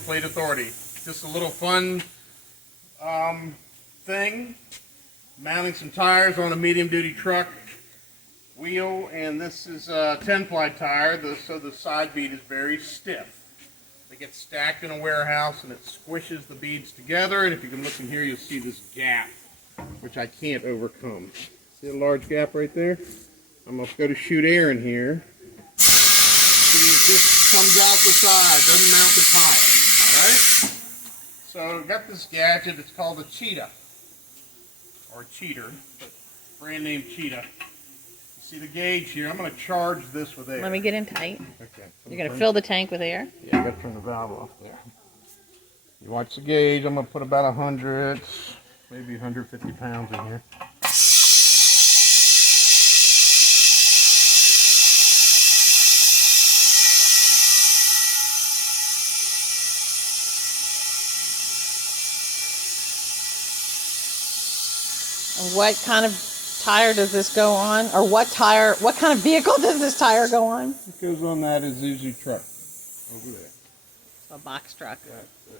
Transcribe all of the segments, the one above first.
from Plate Authority. Just a little fun thing. Mounting some tires on a medium duty truck wheel, and this is a 10-ply tire, so the side bead is very stiff. They get stacked in a warehouse and it squishes the beads together, and if you can look in here you'll see this gap, which I can't overcome. See a large gap right there? I'm going to go to shoot air in here. See, it just comes out the side, doesn't mount the tire. Alright? So I've got this gadget, it's called a Cheetah. Or Cheater, but brand name Cheetah. You see the gauge here? I'm going to charge this with air. Let me get in tight. Okay. You're going to fill the tank with air? Yeah, I got to turn the valve off there. You watch the gauge. I'm going to put about 100, maybe 150 pounds in here. What kind of tire does this go on? Or what kind of vehicle does this tire go on? It goes on that Isuzu truck over there. A box truck.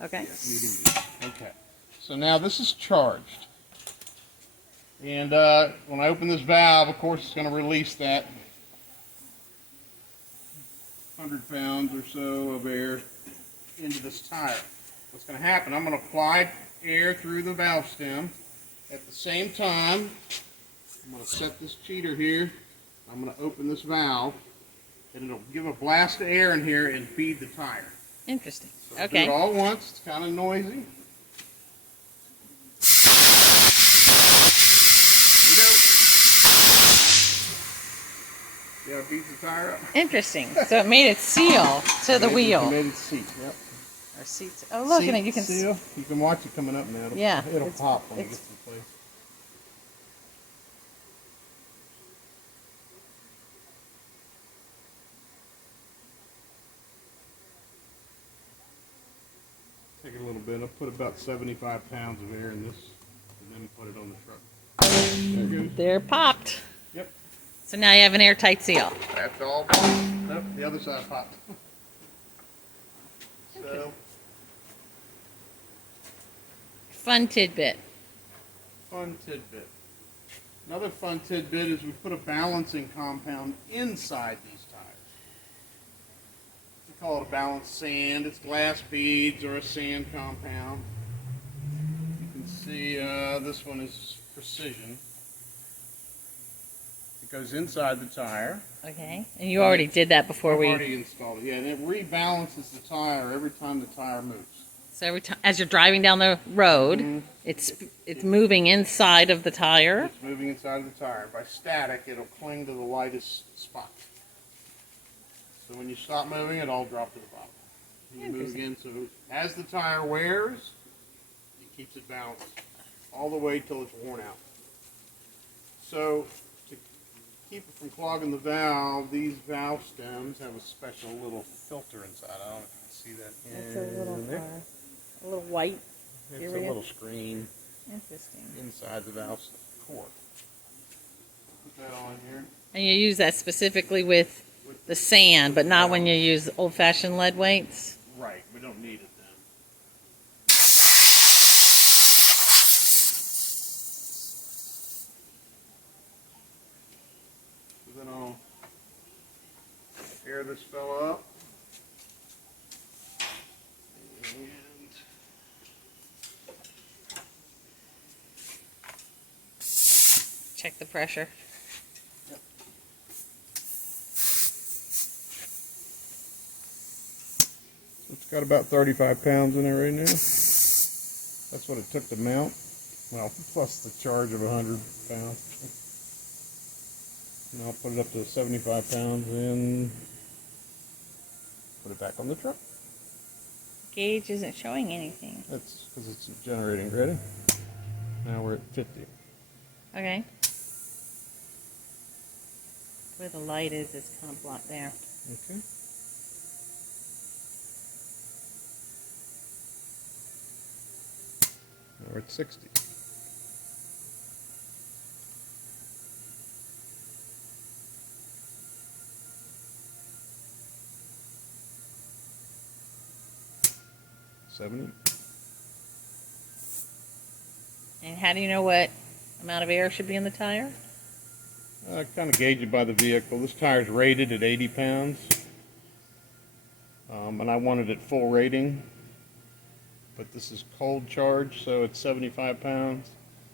Okay. Yeah, okay. So now this is charged. And when I open this valve, of course, it's going to release that 100 pounds or so of air into this tire. What's going to happen, I'm going to apply air through the valve stem. At the same time, I'm going to set this cheater here. I'm going to open this valve, and it'll give a blast of air in here and feed the tire. Interesting. So okay. do it all at once. It's kind of noisy. There you go. Yeah, it beats the tire up. Interesting. So it made it seal to the wheel. It made it seat. Yep. Or seats. Oh, look, and you can seal. You can watch it coming up now. Yeah, it'll pop when it gets to place. Take it a little bit. I'll put about 75 pounds of air in this, and then put it on the truck. There it goes. They're popped. Yep. So now you have an airtight seal. That's all popped. Nope, the other side popped. So. Fun tidbit. Fun tidbit. Another fun tidbit is we put a balancing compound inside these tires. We call it a balanced sand. It's glass beads or a sand compound. You can see this one is precision. It goes inside the tire. Okay. And you already did that before I've already installed it. Yeah, and it rebalances the tire every time the tire moves. So every time, as you're driving down the road, it's moving inside of the tire. It's moving inside of the tire. By static, it'll cling to the lightest spot. So when you stop moving, it all drops to the bottom. You move again. So as the tire wears, it keeps it balanced all the way till it's worn out. So to keep it from clogging the valve, these valve stems have a special little filter inside. I don't know if you can see that. It's a little white. It's a little screen. Interesting. Inside the valve core. Put that on here. And you use that specifically with the sand, but not when you use old-fashioned lead weights? Right. We don't need it then. So then I'll air this fella up. Check the pressure. Yep. It's got about 35 pounds in it right now. That's what it took to mount. Well, plus the charge of 100 pounds. And I'll put it up to 75 pounds and put it back on the truck. Gauge isn't showing anything. That's because it's generating. Ready? Now we're at 50. Okay. Where the light is kind of blocked there. Okay. Now we're at 60. 70. And how do you know what amount of air should be in the tire? Kind of gauge it by the vehicle. This tire is rated at 80 pounds. And I wanted it full rating. But this is cold charge, so it's 75 pounds.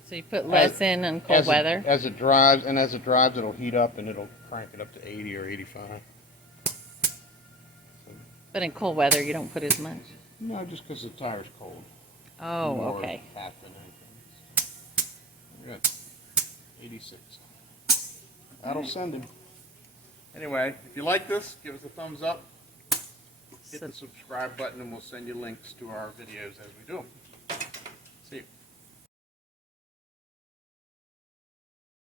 So you put less in on cold weather? As it drives, it'll heat up and it'll crank it up to 80 or 85. But in cold weather, you don't put as much? No, just because the tire's cold. Oh, More okay. fat than anything. We got 86. That'll send him. Anyway, if you like this, give us a thumbs up. Hit the subscribe button and we'll send you links to our videos as we do them.